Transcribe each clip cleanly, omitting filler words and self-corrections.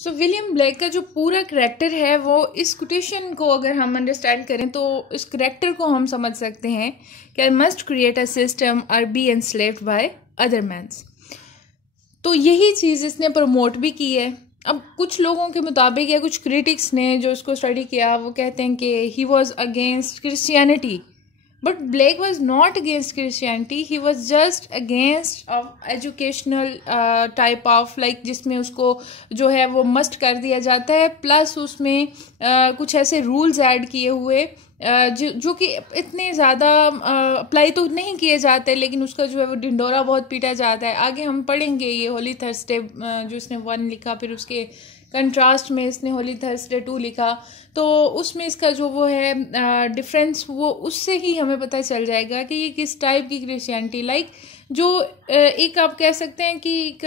सो William Blake का जो पूरा करैक्टर है वो इस कोटेशन को अगर हम अंडरस्टैंड करें तो इस करैक्टर को हम समझ सकते हैं कि I must create a system और be enslaved by other mans. तो यही चीज़ इसने प्रमोट भी की है। अब कुछ लोगों के मुताबिक या कुछ क्रिटिक्स ने जो इसको स्टडी किया वो कहते हैं कि he was against Christianity, but Blake was not against Christianity, he was just against educational type of like जिसमें उसको जो है वो मस्ट कर दिया जाता है, प्लस उसमें कुछ ऐसे रूल्स ऐड किए हुए जो कि इतने ज़्यादा अप्लाई तो नहीं किए जाते, लेकिन उसका जो है वो ढिंडोरा बहुत पीटा जाता है। आगे हम पढ़ेंगे ये होली थर्सडे जो इसने 1 लिखा, फिर उसके कंट्रास्ट में इसने होली थर्सडे 2 लिखा, तो उसमें इसका जो वो है डिफरेंस वो उससे ही हमें पता चल जाएगा कि ये किस टाइप की क्रिश्चियनिटी लाइक जो एक आप कह सकते हैं कि एक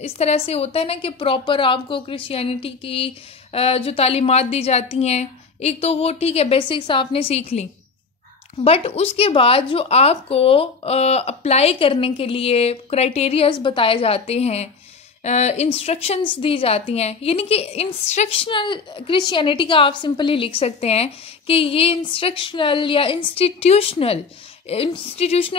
इस तरह से होता है ना कि प्रॉपर आपको क्रिश्चियनिटी की जो तालीमात दी जाती हैं, एक तो वो ठीक है बेसिक्स आपने सीख ली, बट उसके बाद जो आपको अप्लाई करने के लिए क्राइटेरियाज बताए जाते हैं, इंस्ट्रक्शंस दी जाती हैं, यानी कि इंस्ट्रक्शनल क्रिश्चियनिटी का आप सिंपली लिख सकते हैं कि ये इंस्ट्रक्शनल या institutional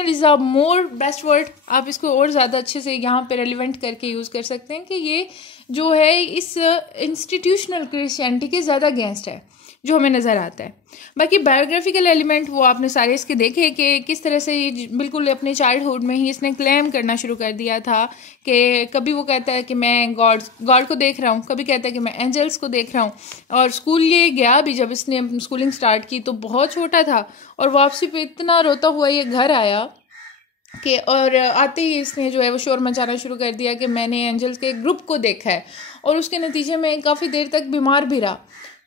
is a more best word, आप इसको और ज़्यादा अच्छे से यहाँ पे रेलिवेंट करके यूज़ कर सकते हैं कि ये जो है इस इंस्टीट्यूशनल क्रिश्चियनिटी के ज़्यादा अगेंस्ट है जो हमें नज़र आता है। बाकी बायोग्राफिकल एलिमेंट वो आपने सारे इसके देखे कि किस तरह से ये बिल्कुल अपने चाइल्डहुड में ही इसने क्लेम करना शुरू कर दिया था कि कभी वो कहता है कि मैं गॉड को देख रहा हूँ, कभी कहता है कि मैं एंजल्स को देख रहा हूँ। और स्कूल ये गया भी, जब इसने स्कूलिंग स्टार्ट की तो बहुत छोटा था, और वापसी पे इतना रोता हुआ ये घर आया कि और आते ही इसने जो है वो शोर मचाना शुरू कर दिया कि मैंने एंजल्स के एक ग्रुप को देखा है, और उसके नतीजे में काफ़ी देर तक बीमार भी रहा।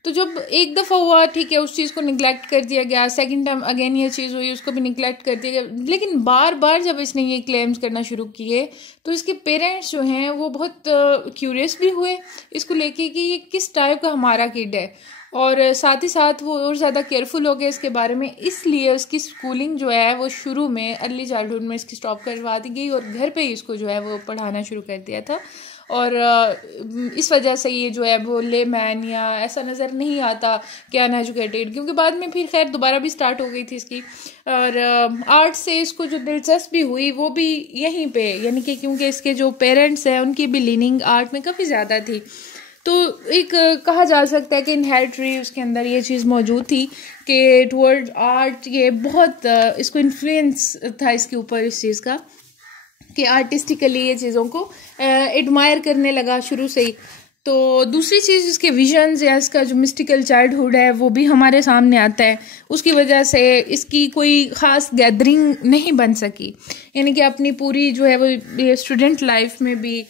तो जब एक दफ़ा हुआ ठीक है उस चीज़ को निगलेक्ट कर दिया गया, सेकंड टाइम अगेन ये चीज़ हुई उसको भी निगलेक्ट कर दिया गया, लेकिन बार बार जब इसने ये क्लेम्स करना शुरू किए तो इसके पेरेंट्स जो हैं वो बहुत क्यूरियस भी हुए इसको लेके कि ये किस टाइप का हमारा किड है, और साथ ही साथ वो और ज़्यादा केयरफुल हो गए इसके बारे में। इसलिए उसकी स्कूलिंग जो है वो शुरू में अर्ली चाइल्डहुड में इसकी स्टॉप करवा दी गई और घर पे ही इसको जो है वो पढ़ाना शुरू कर दिया था। और इस वजह से ये जो है वो ले मैन या ऐसा नज़र नहीं आता कि अनएजुकेटेड, क्योंकि बाद में फिर खैर दोबारा भी स्टार्ट हो गई थी इसकी। और आर्ट से इसको जो दिलचस्पी हुई वो भी यहीं पे, यानी कि क्योंकि इसके जो पेरेंट्स हैं उनकी भी लीनिंग आर्ट में काफ़ी ज़्यादा थी, तो एक कहा जा सकता है कि इनहेरिटरी उसके अंदर ये चीज़ मौजूद थी कि टुवर्ड आर्ट ये बहुत इसको इन्फ्लुएंस था इसके ऊपर इस चीज़ का कि आर्टिस्टिकली ये चीज़ों को एडमायर करने लगा शुरू से ही। तो दूसरी चीज़ इसके विजन्स या इसका जो मिस्टिकल चाइल्डहुड है वो भी हमारे सामने आता है, उसकी वजह से इसकी कोई ख़ास गैदरिंग नहीं बन सकी, यानी कि अपनी पूरी जो है वो स्टूडेंट लाइफ में भी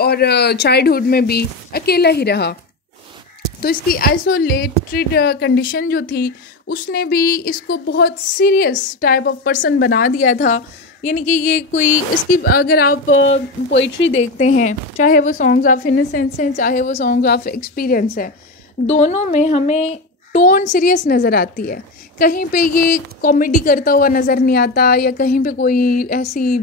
और चाइल्डहुड में भी अकेला ही रहा। तो इसकी आइसोलेटेड कंडीशन जो थी उसने भी इसको बहुत सीरियस टाइप ऑफ पर्सन बना दिया था, यानी कि ये कोई इसकी अगर आप पोइट्री देखते हैं, चाहे वो सॉन्ग्स ऑफ इनोसेंस हैं चाहे वो सॉन्ग्स ऑफ एक्सपीरियंस है, दोनों में हमें टोन सीरियस नज़र आती है। कहीं पे ये कॉमेडी करता हुआ नज़र नहीं आता, या कहीं पे कोई ऐसी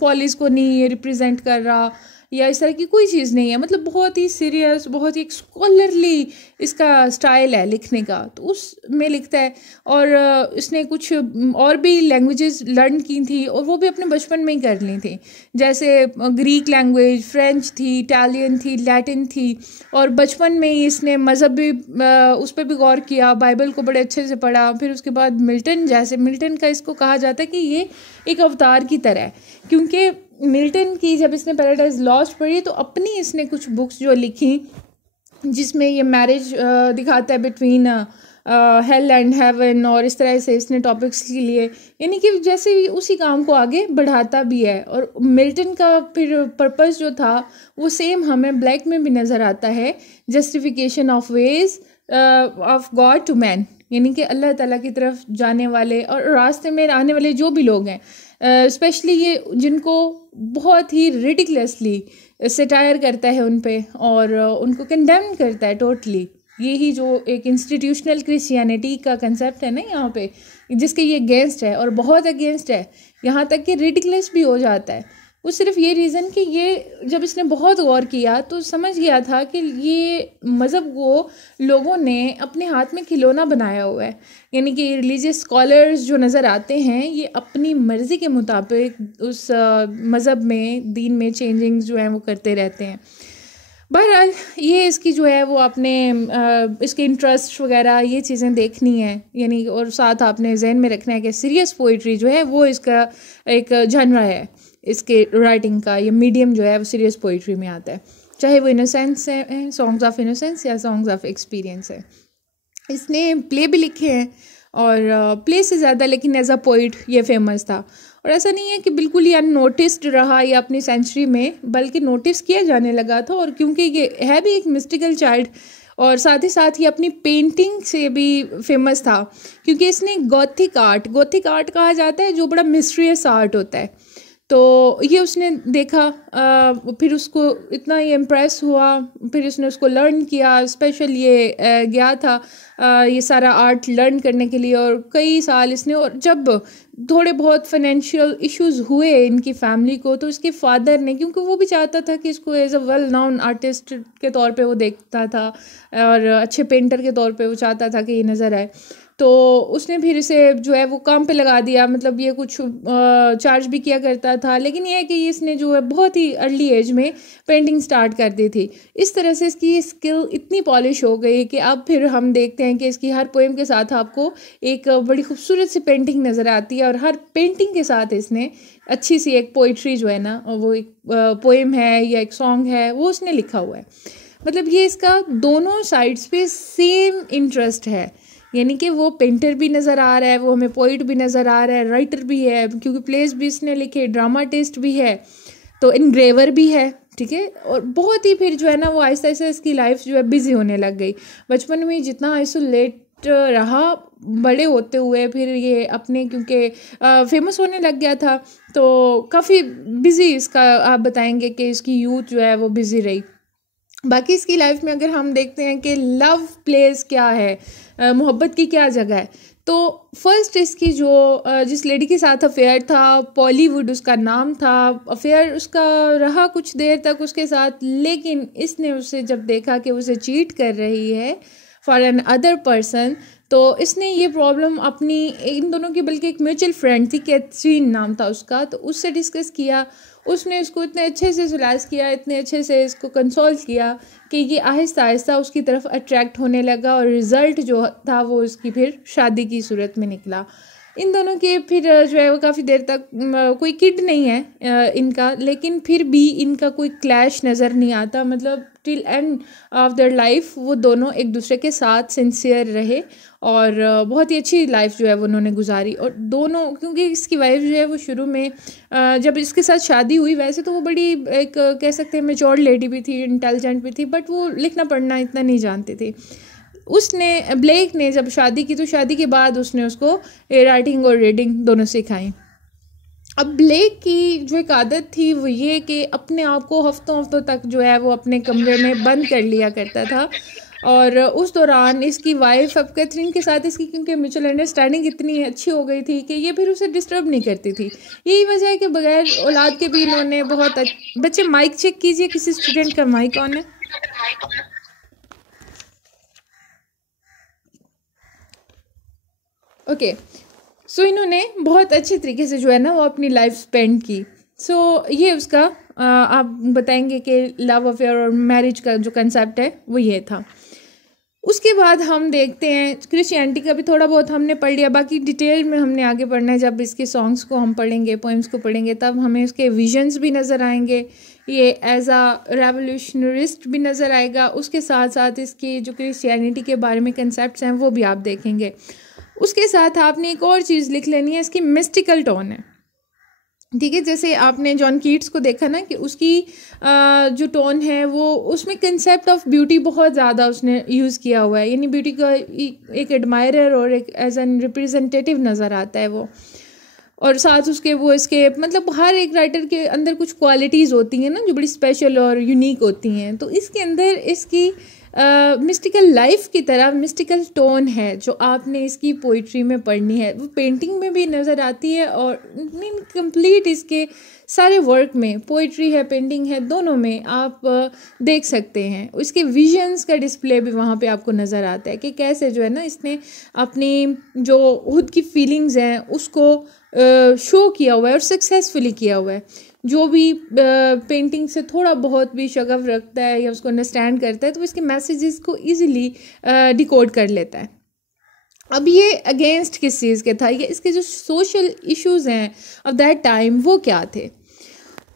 फॉलीज को नहीं रिप्रेजेंट कर रहा या इस तरह की कोई चीज़ नहीं है, मतलब बहुत ही सीरियस, बहुत ही स्कॉलरली इसका स्टाइल है लिखने का, तो उसमें लिखता है। और इसने कुछ और भी लैंग्वेजेस लर्न की थी और वो भी अपने बचपन में ही कर ली थी, जैसे ग्रीक लैंग्वेज, फ्रेंच थी, इटालियन थी, लैटिन थी, और बचपन में ही इसने मज़हब भी उस पर भी गौर किया, बाइबल को बड़े अच्छे से पढ़ा। फिर उसके बाद मिल्टन का इसको कहा जाता है कि ये एक अवतार की तरह है, क्योंकि मिल्टन की जब इसने पैराडाइज लॉस्ट पढ़ी तो अपनी इसने कुछ बुक्स जो लिखी जिसमें ये मैरिज दिखाता है बिटवीन हेल एंड हेवन, और इस तरह से इसने टॉपिक्स के लिए, यानी कि जैसे उसी काम को आगे बढ़ाता भी है। और मिल्टन का फिर पर्पस जो था वो सेम हमें ब्लैक में भी नज़र आता है, justification of ways of God to man, यानी कि अल्लाह ताला की तरफ जाने वाले और रास्ते में आने वाले जो भी लोग हैं, स्पेशली ये जिनको बहुत ही रिडिकुलसली सटायर करता है उन पे और उनको कंडेम करता है टोटली। यही जो एक इंस्टीट्यूशनल क्रिश्चियनिटी का कंसेप्ट है ना यहाँ पे, जिसके ये अगेंस्ट है और बहुत अगेंस्ट है, यहाँ तक कि रिडिकुलस भी हो जाता है। वो सिर्फ ये रीज़न कि ये जब इसने बहुत गौर किया तो समझ गया था कि ये मज़हब को लोगों ने अपने हाथ में खिलौना बनाया हुआ है, यानी कि रिलीजियस स्कॉलर्स जो नज़र आते हैं ये अपनी मर्ज़ी के मुताबिक उस मज़हब में, दीन में चेंजिंग जो है वो करते रहते हैं। बहरहाल ये इसकी जो है वो आपने इसके इंटरेस्ट वगैरह ये चीज़ें देखनी है, यानी और साथ आपने जहन में रखना है कि सीरियस पोइट्री जो है वो इसका एक जनरा है, इसके राइटिंग का ये मीडियम जो है वो सीरियस पोइट्री में आता है, चाहे वो इनोसेंस है, सॉन्ग्स ऑफ इनोसेंस या सॉन्ग्स ऑफ एक्सपीरियंस है। इसने प्ले भी लिखे हैं और प्ले से ज़्यादा लेकिन एज अ पोइट ये फेमस था। और ऐसा नहीं है कि बिल्कुल ये अननोटिस्ड रहा या अपनी सेंचुरी में, बल्कि नोटिस किया जाने लगा था। और क्योंकि ये है भी एक मिस्टिकल चाइल्ड और साथ ही साथ ये अपनी पेंटिंग से भी फेमस था, क्योंकि इसने गॉथिक आर्ट कहा जाता है जो बड़ा मिस्ट्रियस आर्ट होता है। तो ये उसने देखा, फिर उसको इतना ये इम्प्रेस हुआ, फिर उसने उसको लर्न किया। स्पेशल ये गया था ये सारा आर्ट लर्न करने के लिए और कई साल इसने। और जब थोड़े बहुत फाइनेंशियल इश्यूज हुए इनकी फैमिली को, तो इसके फादर ने, क्योंकि वो भी चाहता था कि इसको as a well known artist के तौर पे वो देखता था और अच्छे पेंटर के तौर पे वो चाहता था कि ये नज़र आए, तो उसने फिर इसे जो है वो काम पे लगा दिया। मतलब ये कुछ चार्ज भी किया करता था, लेकिन ये है कि इसने जो है बहुत ही अर्ली एज में पेंटिंग स्टार्ट कर दी थी। इस तरह से इसकी स्किल इतनी पॉलिश हो गई कि अब फिर हम देखते हैं कि इसकी हर पोएम के साथ आपको एक बड़ी खूबसूरत सी पेंटिंग नज़र आती है, और हर पेंटिंग के साथ इसने अच्छी सी एक पोइट्री जो है ना, वो एक पोएम है या एक सॉन्ग है, वो उसने लिखा हुआ है। मतलब ये इसका दोनों साइड्स पे सेम इंटरेस्ट है, यानी कि वो पेंटर भी नज़र आ रहा है, वो हमें पोइट भी नज़र आ रहा है, राइटर भी है, क्योंकि प्लेस भी इसने लिखे, ड्रामाटिस्ट भी है, तो इनग्रेवर भी है, ठीक है। और बहुत ही फिर जो है ना वो आहिस्ता आहिस्ता इसकी लाइफ जो है बिजी होने लग गई। बचपन में जितना आइसोलेट रहा, बड़े होते हुए फिर ये अपने, क्योंकि फेमस होने लग गया था, तो काफ़ी बिजी इसका आप बताएंगे कि इसकी यूथ जो है वो बिजी रही। बाकी इसकी लाइफ में अगर हम देखते हैं कि लव प्लेस क्या है, मोहब्बत की क्या जगह है, तो फर्स्ट इसकी जो जिस लेडी के साथ अफेयर था, पॉलीवुड उसका नाम था, अफेयर उसका रहा कुछ देर तक उसके साथ, लेकिन इसने उसे जब देखा कि उसे चीट कर रही है फॉर एन अदर पर्सन, तो इसने ये प्रॉब्लम अपनी, इन दोनों की बल्कि एक म्यूचुअल फ्रेंड थी, कैथरीन नाम था उसका, तो उससे डिस्कस किया। उसने इसको इतने अच्छे से सुलाइज किया, इतने अच्छे से इसको कंसोल किया कि ये आहिस्ता आहिस्ता उसकी तरफ अट्रैक्ट होने लगा, और रिज़ल्ट जो था वो इसकी फिर शादी की सूरत में निकला। इन दोनों के फिर जो है वो काफ़ी देर तक कोई किड नहीं है इनका, लेकिन फिर भी इनका कोई क्लैश नज़र नहीं आता। मतलब till end of their life वो दोनों एक दूसरे के साथ सिंसियर रहे और बहुत ही अच्छी लाइफ जो है वो उन्होंने गुजारी। और दोनों, क्योंकि इसकी वाइफ जो है वो शुरू में जब इसके साथ शादी हुई, वैसे तो वो बड़ी एक कह सकते हैं मैच्योर लेडी भी थी, इंटेलिजेंट भी थी, बट वो लिखना पढ़ना इतना नहीं जानती थी। उसने, ब्लेक ने जब शादी की, तो शादी के बाद उसने उसको राइटिंग और रीडिंग दोनों सिखाई। अब ब्लेक की जो एक आदत थी वो ये कि अपने आप को हफ्तों हफ्तों तक जो है वो अपने कमरे में बंद कर लिया करता था, और उस दौरान इसकी वाइफ, अब कैथरीन के साथ इसकी क्योंकि म्यूचुअल अंडरस्टैंडिंग इतनी अच्छी हो गई थी कि ये फिर उसे डिस्टर्ब नहीं करती थी। यही वजह है कि बगैर औलाद के भी इन्होंने बहुत बच्चे माइक चेक कीजिए, किसी स्टूडेंट का माइक ऑन है। ओके, सो इन्होंने बहुत अच्छे तरीके से जो है ना वो अपनी लाइफ स्पेंड की। सो ये उसका आप बताएंगे कि लव अफेयर और मैरिज का जो कंसेप्ट है वो ये था। उसके बाद हम देखते हैं क्रिश्चियनिटी का भी थोड़ा बहुत हमने पढ़ लिया, बाकी डिटेल में हमने आगे पढ़ना है। जब इसके सॉन्ग्स को हम पढ़ेंगे, पोएम्स को पढ़ेंगे, तब हमें इसके विजन्स भी नज़र आएंगे, ये एज अ रेवोल्यूशनरिस्ट भी नज़र आएगा। उसके साथ साथ इसकी जो क्रिश्चियनिटी के बारे में कंसेप्ट्स हैं वो भी आप देखेंगे। उसके साथ आपने एक और चीज़ लिख लेनी है, इसकी मिस्टिकल टोन है, ठीक है। जैसे आपने जॉन कीट्स को देखा ना कि उसकी जो टोन है वो, उसमें कंसेप्ट ऑफ ब्यूटी बहुत ज़्यादा उसने यूज़ किया हुआ है, यानी ब्यूटी का एक एडमायरर और एक एज एन रिप्रेजेंटेटिव नज़र आता है वो। और साथ उसके वो इसके मतलब हर एक राइटर के अंदर कुछ क्वालिटीज़ होती हैं ना जो बड़ी स्पेशल और यूनिक होती हैं, तो इसके अंदर इसकी मिस्टिकल लाइफ की तरह मिस्टिकल टोन है जो आपने इसकी पोइट्री में पढ़नी है, वो पेंटिंग में भी नज़र आती है और कंप्लीट इसके सारे वर्क में, पोइट्री है, पेंटिंग है, दोनों में आप देख सकते हैं। उसके विजन्स का डिस्प्ले भी वहाँ पे आपको नज़र आता है कि कैसे जो है ना इसने अपनी जो खुद की फीलिंग्स हैं उसको शो किया हुआ है और सक्सेसफुली किया हुआ है। जो भी पेंटिंग से थोड़ा बहुत भी शगफ रखता है या उसको अंडरस्टैंड करता है तो इसके मैसेजेस को इजीली डिकोड कर लेता है। अब ये अगेंस्ट किस चीज़ के था, ये इसके जो सोशल इश्यूज़ हैं ऑफ दैट टाइम वो क्या थे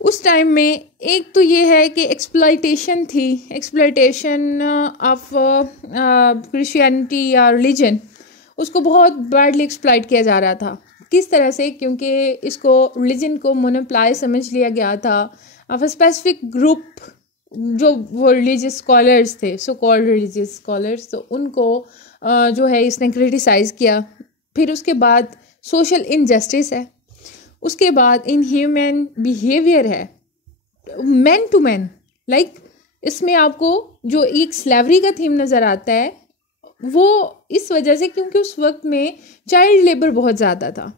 उस टाइम में। एक तो ये है कि एक्सप्लॉयटेशन थी, एक्सप्लॉयटेशन ऑफ क्रिश्चियनिटी या रिलीजन, उसको बहुत बैडली एक्सप्लॉयट किया जा रहा था। किस तरह से, क्योंकि इसको रिलीजन को मोनोप्लाई समझ लिया गया था ऑफ अ स्पेसिफिक ग्रुप, जो वो रिलीजियस स्कॉलर्स थे, सो कॉल्ड रिलीजियस स्कॉलर्स, तो उनको जो है इसने क्रिटिसाइज़ किया। फिर उसके बाद सोशल इनजस्टिस है, उसके बाद इनह्यूमन बिहेवियर है, मैन टू मैन, लाइक इसमें आपको जो एक स्लेवरी का थीम नज़र आता है वो इस वजह से क्योंकि उस वक्त में चाइल्ड लेबर बहुत ज़्यादा था।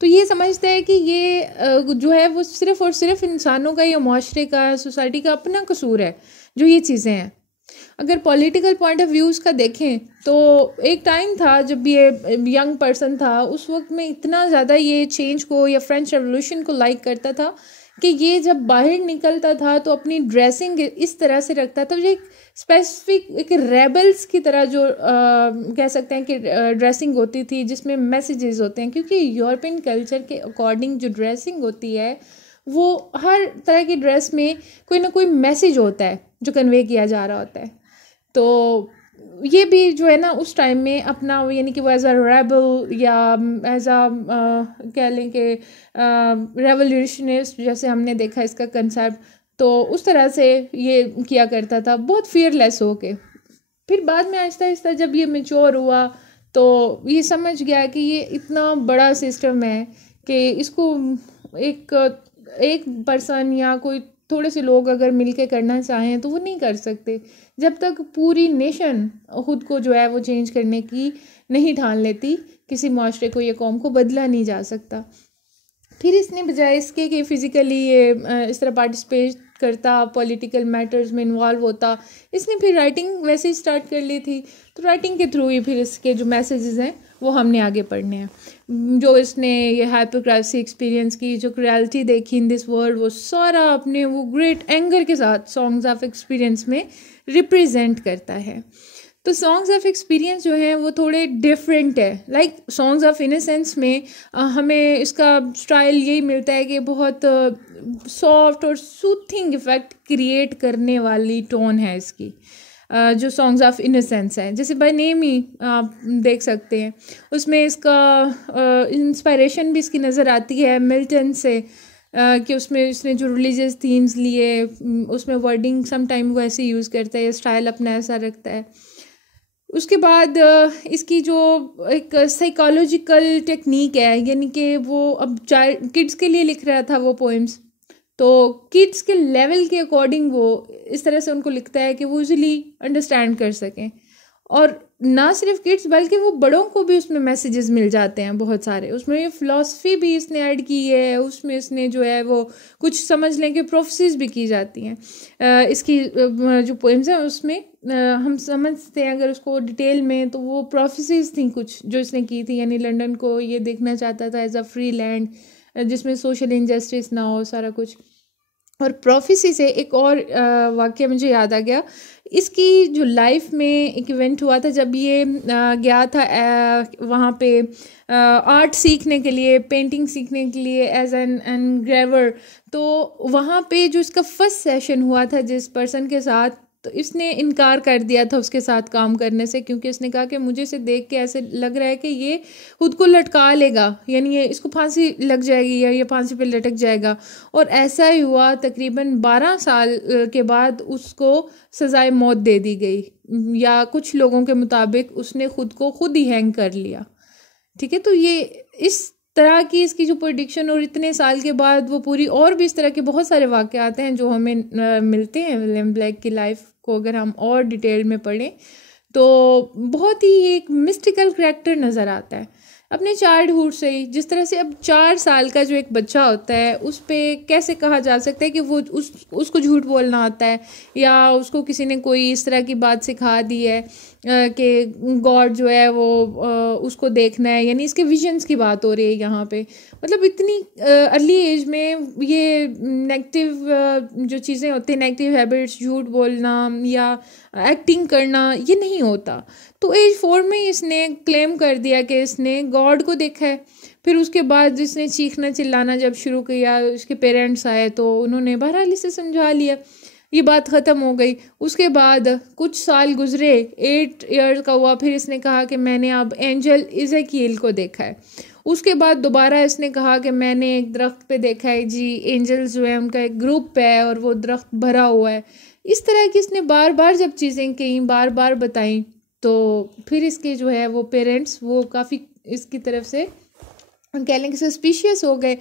तो ये समझता है कि ये जो है वो सिर्फ़ और सिर्फ इंसानों का या माशरे का, सोसाइटी का अपना कसूर है जो ये चीज़ें हैं। अगर पॉलिटिकल पॉइंट ऑफ व्यूज़ का देखें तो एक टाइम था जब ये यंग पर्सन था, उस वक्त में इतना ज़्यादा ये चेंज को या फ्रेंच रेवोल्यूशन को लाइक करता था कि ये जब बाहर निकलता था तो अपनी ड्रेसिंग इस तरह से रखता था, जो एक स्पेसिफिक एक रेबल्स की तरह जो कह सकते हैं कि ड्रेसिंग होती थी जिसमें मैसेजेस होते हैं, क्योंकि यूरोपियन कल्चर के अकॉर्डिंग जो ड्रेसिंग होती है वो हर तरह की ड्रेस में कोई ना कोई मैसेज होता है जो कन्वे किया जा रहा होता है। तो ये भी जो है ना उस टाइम में अपना यानी कि वो एज अ रेबल या एज अ कह लें कि रेवोल्यूशनिस्ट जैसे हमने देखा इसका कंसेप्ट, तो उस तरह से ये किया करता था बहुत फियरलेस होके। फिर बाद में आहिस्ता आहिस्ता जब ये मैच्योर हुआ तो ये समझ गया कि ये इतना बड़ा सिस्टम है कि इसको एक पर्सन या कोई थोड़े से लोग अगर मिलके करना चाहें तो वो नहीं कर सकते जब तक पूरी नेशन खुद को जो है वो चेंज करने की नहीं ठान लेती। किसी माशरे को या कौम को बदला नहीं जा सकता। फिर इसने बजाय इसके कि फ़िज़िकली ये इस तरह पार्टिसिपेट करता, पॉलिटिकल मैटर्स में इन्वॉल्व होता, इसने फिर राइटिंग वैसे ही स्टार्ट कर ली थी। तो राइटिंग के थ्रू ही फिर इसके जो मैसेजेस हैं वो हमने आगे पढ़ने हैं। जो इसने ये हाइपोक्रासी एक्सपीरियंस की, जो क्रुएल्टी देखी इन दिस वर्ल्ड, वो सारा अपने वो ग्रेट एंगर के साथ सॉन्ग्स ऑफ एक्सपीरियंस में रिप्रेजेंट करता है। तो सॉन्ग्स ऑफ एक्सपीरियंस जो हैं वो थोड़े डिफरेंट है। लाइक सॉन्ग्स ऑफ इनोसेंस में हमें इसका स्टाइल यही मिलता है कि बहुत सॉफ्ट और सूथिंग इफ़ेक्ट क्रिएट करने वाली टोन है इसकी। जो सॉन्ग्स ऑफ इनोसेंस है, जैसे बाय नेम ही आप देख सकते हैं, उसमें इसका इंस्पायरेशन भी इसकी नज़र आती है मिल्टन से, कि उसमें उसने जो रिलीजियस थीम्स लिए उसमें वर्डिंग सम टाइम वो ऐसे यूज़ करता है, स्टाइल अपना ऐसा रखता है। उसके बाद इसकी जो एक साइकोलॉजिकल टेक्निक है, यानी कि वो अब चाइल्ड किड्स के लिए लिख रहा था वो पोइम्स, तो किड्स के लेवल के अकॉर्डिंग वो इस तरह से उनको लिखता है कि वो इजीली अंडरस्टैंड कर सकें। और ना सिर्फ किड्स बल्कि वो बड़ों को भी उसमें मैसेजेस मिल जाते हैं बहुत सारे। उसमें ये फ़िलासफ़ी भी इसने ऐड की है, उसमें इसने जो है वो कुछ समझ लें कि प्रोफेसीज भी की जाती हैं। इसकी जो पोइम्स हैं उसमें हम समझते हैं अगर उसको डिटेल में तो वो प्रोफेसीज थी कुछ जो इसने की थी, यानी लंदन को ये देखना चाहता था एज अ फ्री लैंड जिसमें सोशल इंजस्टिस ना हो, सारा कुछ। और प्रोफेसी से एक और वाक़या मुझे याद आ गया, इसकी जो लाइफ में एक इवेंट हुआ था जब ये गया था वहाँ पे आर्ट सीखने के लिए, पेंटिंग सीखने के लिए एज एन एनग्रेवर। तो वहाँ पे जो इसका फर्स्ट सेशन हुआ था जिस पर्सन के साथ, तो इसने इनकार कर दिया था उसके साथ काम करने से, क्योंकि इसने कहा कि मुझे इसे देख के ऐसे लग रहा है कि ये खुद को लटका लेगा, यानी ये इसको फांसी लग जाएगी या ये फांसी पे लटक जाएगा। और ऐसा ही हुआ। तकरीबन 12 साल के बाद उसको सज़ाए मौत दे दी गई, या कुछ लोगों के मुताबिक उसने खुद को खुद ही हैंग कर लिया। ठीक है, तो ये इस तरह की इसकी जो प्रेडिक्शन, और इतने साल के बाद वो पूरी, और भी इस तरह के बहुत सारे वाक़यात हैं जो हमें मिलते हैं विलियम ब्लैक की लाइफ को अगर हम और डिटेल में पढ़ें तो बहुत ही एक मिस्टिकल करैक्टर नज़र आता है अपने चाइल्डहुड से ही। जिस तरह से अब 4 साल का जो एक बच्चा होता है उस पर कैसे कहा जा सकता है कि वो उसको झूठ बोलना आता है, या उसको किसी ने कोई इस तरह की बात सिखा दी है कि गॉड जो है वो उसको देखना है, यानी इसके विजन्स की बात हो रही है यहाँ पे। मतलब इतनी अर्ली एज में ये नेगेटिव जो चीज़ें होती हैं, नेगेटिव हैबिट्स, झूठ बोलना या एक्टिंग करना, ये नहीं होता। तो एज 4 में इसने क्लेम कर दिया कि इसने गॉड को देखा है। फिर उसके बाद इसने चीखना चिल्लाना जब शुरू किया, उसके पेरेंट्स आए तो उन्होंने बहरहाल इसे समझा लिया, ये बात ख़त्म हो गई। उसके बाद कुछ साल गुजरे, 8 ईयर्स का हुआ, फिर इसने कहा कि मैंने अब एंजल इज़ेकिएल को देखा है। उसके बाद दोबारा इसने कहा कि मैंने एक दरख्त पे देखा है जी, एंजल्स जो है उनका एक ग्रुप है और वो दरख्त भरा हुआ है। इस तरह की इसने बार बार जब चीज़ें कहीं बार बार बताई तो फिर इसके जो है वो पेरेंट्स वो काफ़ी इसकी तरफ से कह लें कि सस्पिशियस हो गए,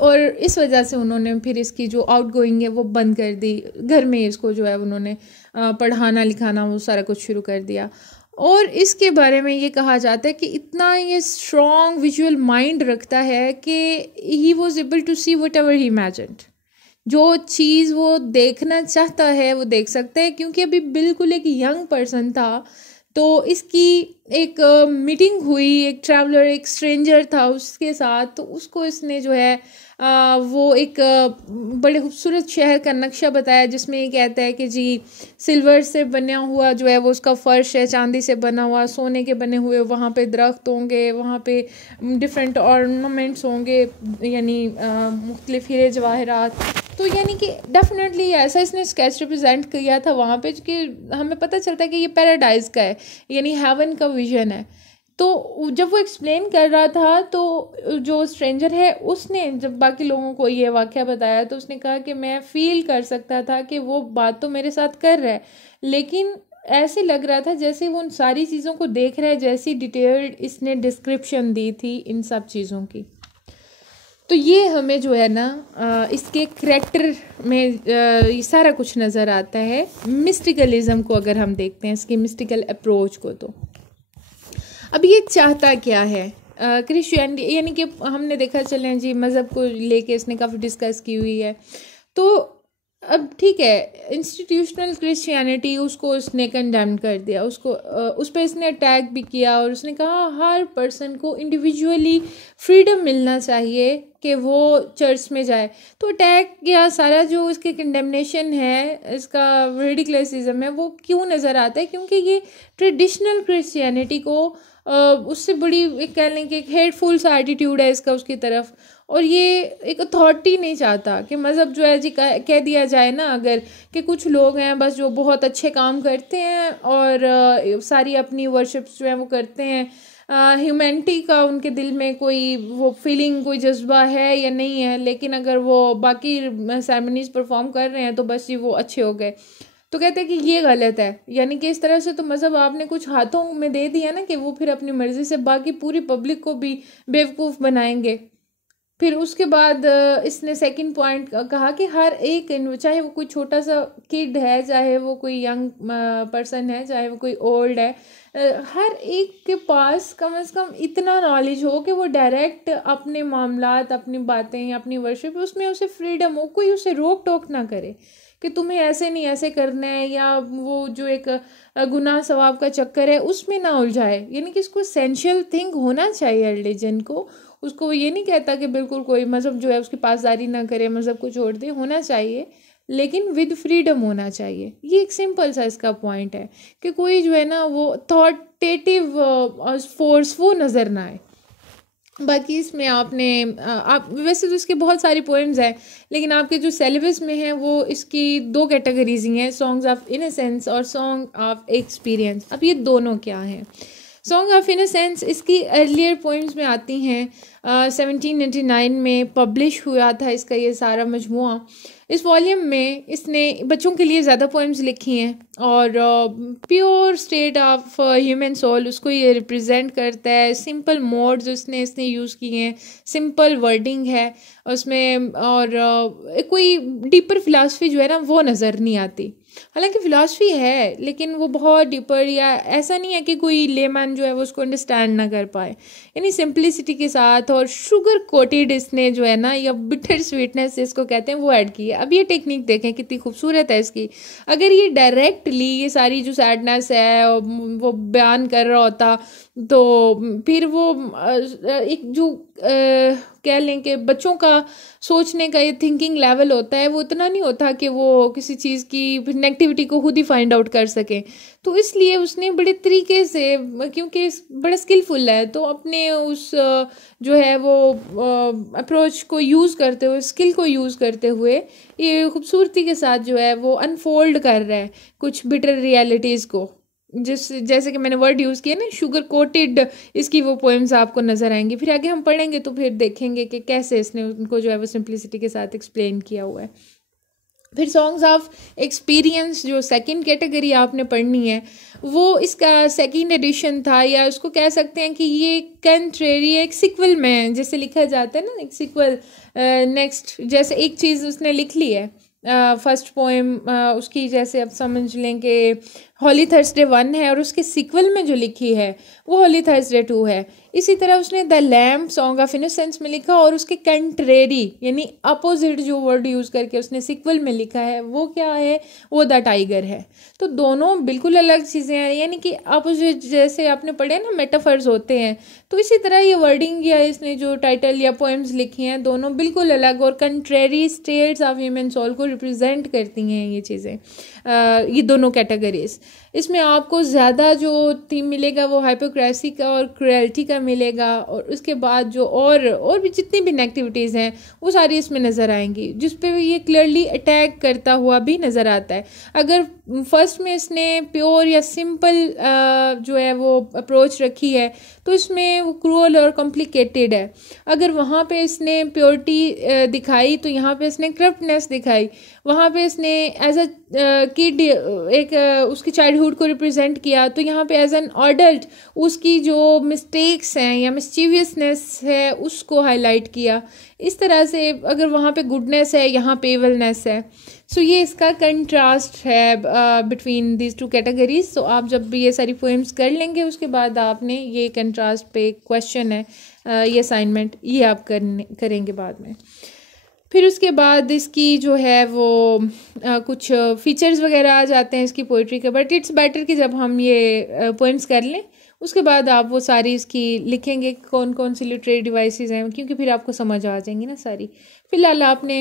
और इस वजह से उन्होंने फिर इसकी जो आउटगोइंग है वो बंद कर दी। घर में इसको जो है उन्होंने पढ़ाना लिखाना वो सारा कुछ शुरू कर दिया। और इसके बारे में ये कहा जाता है कि इतना ये स्ट्रॉन्ग विजुअल माइंड रखता है कि he was able to see whatever he imagined. जो चीज़ वो देखना चाहता है वो देख सकता है, क्योंकि अभी बिल्कुल एक यंग पर्सन था। तो इसकी एक मीटिंग हुई, एक ट्रैवलर, एक स्ट्रेंजर था उसके साथ, तो उसको इसने जो है वो एक बड़े खूबसूरत शहर का नक्शा बताया जिसमें ये कहता है कि जी सिल्वर से बना हुआ जो है वो उसका फर्श है, चांदी से बना हुआ, सोने के बने हुए वहाँ पे दरख्त होंगे, वहाँ पे डिफरेंट ऑर्नामेंट्स होंगे, यानी मुख्तलिफ हीरे जवाहरात। तो यानी कि डेफिनेटली ऐसा इसने स्केच रिप्रेजेंट किया था वहाँ पे कि हमें पता चलता है कि ये पैराडाइज का है, यानी हेवन का विजन है। तो जब वो एक्सप्लेन कर रहा था तो जो स्ट्रेंजर है उसने जब बाकी लोगों को ये वाक़या बताया तो उसने कहा कि मैं फील कर सकता था कि वो बात तो मेरे साथ कर रहा है, लेकिन ऐसे लग रहा था जैसे वो उन सारी चीज़ों को देख रहा है, जैसी डिटेल्ड इसने डिस्क्रिप्शन दी थी इन सब चीज़ों की। तो ये हमें जो है ना इसके करैक्टर में ये सारा कुछ नज़र आता है। मिस्टिकलिज़म को अगर हम देखते हैं, इसकी मिस्टिकल अप्रोच को, तो अब ये चाहता क्या है क्रिश्चियनिटी, यानी कि हमने देखा चलें जी मज़हब को लेके इसने काफ़ी डिस्कस की हुई है। तो अब ठीक है, इंस्टीट्यूशनल क्रिश्चियनिटी उसको उसने कंडेम कर दिया, उसको उस पर इसने अटैक भी किया, और उसने कहा हर पर्सन को इंडिविजुअली फ्रीडम मिलना चाहिए कि वो चर्च में जाए। तो अटैक या सारा जो इसके कंडेमनेशन है, इसका रेडिकलिज्म है, वो क्यों नज़र आता है? क्योंकि ये ट्रेडिशनल क्रिश्चियनिटी को उससे बड़ी कह लें कि एक हेटफुल सा एटीट्यूड है इसका उसकी तरफ, और ये एक अथॉरिटी नहीं चाहता कि मज़हब जो है जी कह दिया जाए ना अगर कि कुछ लोग हैं बस जो बहुत अच्छे काम करते हैं और सारी अपनी वर्शिप्स जो है वो करते हैं, ह्यूमैनिटी का उनके दिल में कोई वो फीलिंग, कोई जज्बा है या नहीं है, लेकिन अगर वो बाकी सेरेमनीज परफॉर्म कर रहे हैं तो बस जी वो अच्छे हो गए। तो कहते हैं कि ये गलत है, यानी कि इस तरह से तो मज़हब आपने कुछ हाथों में दे दिया ना कि वो फिर अपनी मर्ज़ी से बाकी पूरी पब्लिक को भी बेवकूफ़ बनाएंगे। फिर उसके बाद इसने सेकंड पॉइंट कहा कि हर एक, चाहे वो कोई छोटा सा किड है, चाहे वो कोई यंग पर्सन है, चाहे वो कोई ओल्ड है, हर एक के पास कम से कम इतना नॉलेज हो कि वो डायरेक्ट अपने मामलात, अपनी बातें, अपनी वर्शिप, उसमें उसे फ्रीडम हो, कोई उसे रोक टोक ना करे कि तुम्हें ऐसे नहीं ऐसे करना है, या वो जो एक गुनाह सवाब का चक्कर है उसमें ना उलझाए। यानी कि इसको एसेंशियल थिंग होना चाहिए रिलीजन को। उसको ये नहीं कहता कि बिल्कुल कोई मज़हब जो है उसकी पासदारी ना करे, मज़हब को छोड़ दे, होना चाहिए लेकिन विद फ्रीडम होना चाहिए। ये एक सिंपल सा इसका पॉइंट है कि कोई जो है ना वो अथॉरिटेटिव फोर्स वो नज़र ना आए। बाकी इसमें आपने आप वैसे तो इसके बहुत सारी पोएम्स हैं, लेकिन आपके जो सिलेबस में है वो इसकी 2 कैटेगरीज ही हैं, सॉन्ग्स ऑफ इनोसेंस और सॉन्ग ऑफ एक्सपीरियंस। अब ये दोनों क्या हैं? सॉन्ग ऑफ इनोसेंस इसकी अर्लियर पोएम्स में आती हैं, 1799 में पब्लिश हुआ था इसका ये सारा मजमुआ। इस वॉल्यूम में इसने बच्चों के लिए ज़्यादा पोएम्स लिखी हैं और pure state of human soul उसको ये रिप्रेजेंट करता है। सिंपल मोड्स इसने यूज़ किए हैं, सिंपल वर्डिंग है उसमें, और कोई डीपर फिलॉसफी जो है ना वो नज़र नहीं आती। हालांकि फिलॉसफी है लेकिन वो बहुत डीपर, या ऐसा नहीं है कि कोई लेमैन जो है वो उसको अंडरस्टैंड ना कर पाए। यानी सिंप्लिसिटी के साथ और शुगर कोटेड इसने जो है ना, या बिटर स्वीटनेस इसको कहते हैं, वो ऐड की है। अब ये टेक्निक देखें कितनी खूबसूरत है इसकी। अगर ये डायरेक्टली ये सारी जो सैडनेस है वो बयान कर रहा होता तो फिर वो एक जो कह लें कि बच्चों का सोचने का ये थिंकिंग लेवल होता है वो इतना नहीं होता कि वो किसी चीज़ की नेगेटिविटी को खुद ही फाइंड आउट कर सकें। तो इसलिए उसने बड़े तरीके से, क्योंकि बड़ा स्किलफुल है, तो अपने उस जो है वो अप्रोच को यूज़ करते हुए, स्किल को यूज़ करते हुए ये खूबसूरती के साथ जो है वो अनफोल्ड कर रहा है कुछ बिटर रियलिटीज़ को। जैसे कि मैंने वर्ड यूज़ किया ना, शुगर कोटेड, इसकी वो पोएम्स आपको नज़र आएंगी। फिर आगे हम पढ़ेंगे तो फिर देखेंगे कि कैसे इसने उनको जो है वो सिंप्लिसिटी के साथ एक्सप्लेन किया हुआ है। फिर सॉन्ग्स ऑफ एक्सपीरियंस जो सेकंड कैटेगरी आपने पढ़नी है, वो इसका सेकंड एडिशन था, या उसको कह सकते हैं कि ये कंट्रेरी एक सिक्वल में जैसे लिखा जाता है ना, एक सिक्वल नेक्स्ट, जैसे एक चीज़ उसने लिख ली है फर्स्ट पोएम उसकी, जैसे अब समझ लें कि हॉली थर्सडे 1 है और उसके सिक्वल में जो लिखी है वो हॉली थर्सडे 2 है। इसी तरह उसने the lamp song of innocence में लिखा और उसके कंट्रेरी यानी अपोजिट जो वर्ड यूज़ करके उसने सिक्वल में लिखा है वो क्या है, वो द टाइगर है। तो दोनों बिल्कुल अलग चीज़ें हैं, यानी कि अपोजिट जैसे आपने पढ़े ना मेटाफर्स होते हैं, तो इसी तरह ये वर्डिंग या इसने जो टाइटल या पोएम्स लिखी हैं दोनों बिल्कुल अलग और contrary states of human soul को रिप्रेजेंट करती हैं ये चीज़ें, ये दोनों कैटेगरीज। इसमें आपको ज़्यादा जो थीम मिलेगा वो हाइपोक्रेसी का और क्रुएल्टी का मिलेगा, और उसके बाद जो और भी जितनी भी नेगेटिविटीज़ हैं वो सारी इसमें नज़र आएंगी, जिस पे ये क्लियरली अटैक करता हुआ भी नज़र आता है। अगर फर्स्ट में इसने प्योर या सिंपल जो है वो अप्रोच रखी है तो इसमें वो क्रूअल और कॉम्प्लिकेटेड है। अगर वहाँ पे इसने प्योरिटी दिखाई तो यहाँ पे इसने करप्टनेस दिखाई। वहाँ पे इसने एज अ किड एक उसकी चाइल्डहुड को रिप्रेजेंट किया, तो यहाँ पे एज एन एडल्ट उसकी जो मिस्टेक्स हैं या मिस्चीवियसनेस है उसको हाईलाइट किया। इस तरह से अगर वहाँ पे गुडनेस है यहाँ पे इवलनेस है। सो ये इसका कंट्रास्ट है बिटवीन दीज टू कैटेगरीज। सो आप जब भी ये सारी पोएम्स कर लेंगे उसके बाद आपने ये कंट्रास्ट पे क्वेश्चन है, ये असाइनमेंट ये आप करेंगे बाद में। फिर उसके बाद इसकी जो है वो कुछ फीचर्स वगैरह आ जाते हैं इसकी पोइट्री के, बट इट्स बेटर कि जब हम ये पोएम्स कर लें उसके बाद आप वो सारी इसकी लिखेंगे कौन कौन सी लिटरेरी डिवाइसेस हैं, क्योंकि फिर आपको समझ आ जाएंगी ना सारी। फिलहाल आपने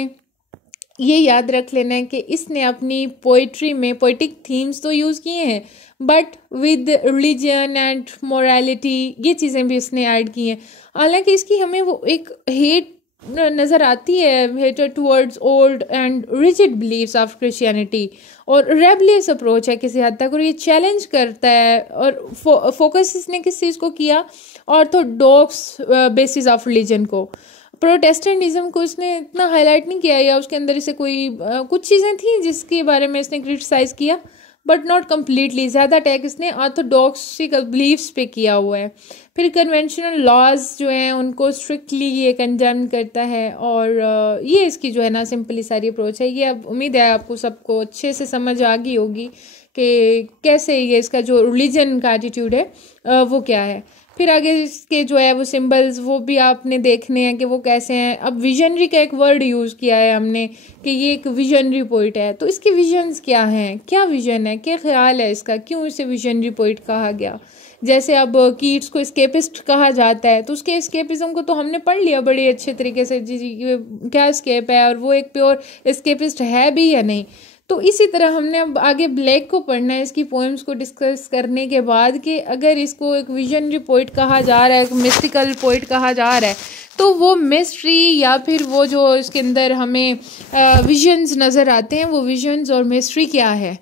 ये याद रख लेना है कि इसने अपनी पोइट्री में पोइटिक थीम्स तो यूज़ किए हैं but with religion and morality ये चीज़ें भी इसने ऐड की हैं। हालांकि इसकी हमें वो एक हेट नज़र आती है, hated towards old and rigid beliefs of Christianity, और रेबलियस अप्रोच है किसी हद तक, और ये चैलेंज करता है। और फोकस इसने किस चीज़ को किया, ऑर्थोडॉक्स बेसिस ऑफ रिलीजन को। प्रोटेस्टेंटिज्म को इसने इतना हाईलाइट नहीं किया, या उसके अंदर इसे कोई कुछ चीज़ें थी जिसके बारे में इसने क्रिटिसाइज़ किया बट नॉट कम्प्लीटली। ज़्यादा अटैक इसने ऑर्थोडॉक्सिकल बिलीव्स पे किया हुआ है। फिर कन्वेंशनल लॉज जो हैं उनको स्ट्रिक्टली ये कंडेम करता है, और ये इसकी जो है ना सिंपली सारी अप्रोच है। ये अब उम्मीद है आपको सबको अच्छे से समझ आ गई होगी कि कैसे ये इसका जो रिलीजन का एटीट्यूड है वो क्या है। फिर आगे इसके जो है वो सिंबल्स वो भी आपने देखने हैं कि वो कैसे हैं। अब विजनरी का एक वर्ड यूज़ किया है हमने कि ये एक विजनरी पोइट है, तो इसके विजन्स क्या हैं, क्या विजन है, क्या ख्याल है इसका, क्यों इसे विजनरी पोइट कहा गया। जैसे अब कीट्स को एस्केपिस्ट कहा जाता है, तो उसके एस्केपिज्म को तो हमने पढ़ लिया बड़े अच्छे तरीके से, जी ये क्या एस्केप है और वो एक प्योर एस्केपिस्ट है भी या नहीं। तो इसी तरह हमने अब आगे ब्लैक को पढ़ना है इसकी पोएम्स को डिस्कस करने के बाद कि अगर इसको एक विजनरी पोइट कहा जा रहा है, एक मिस्टिकल पोइट कहा जा रहा है, तो वो मिस्ट्री या फिर वो जो इसके अंदर हमें विजन्स नज़र आते हैं वो विजन्स और मिस्ट्री क्या है।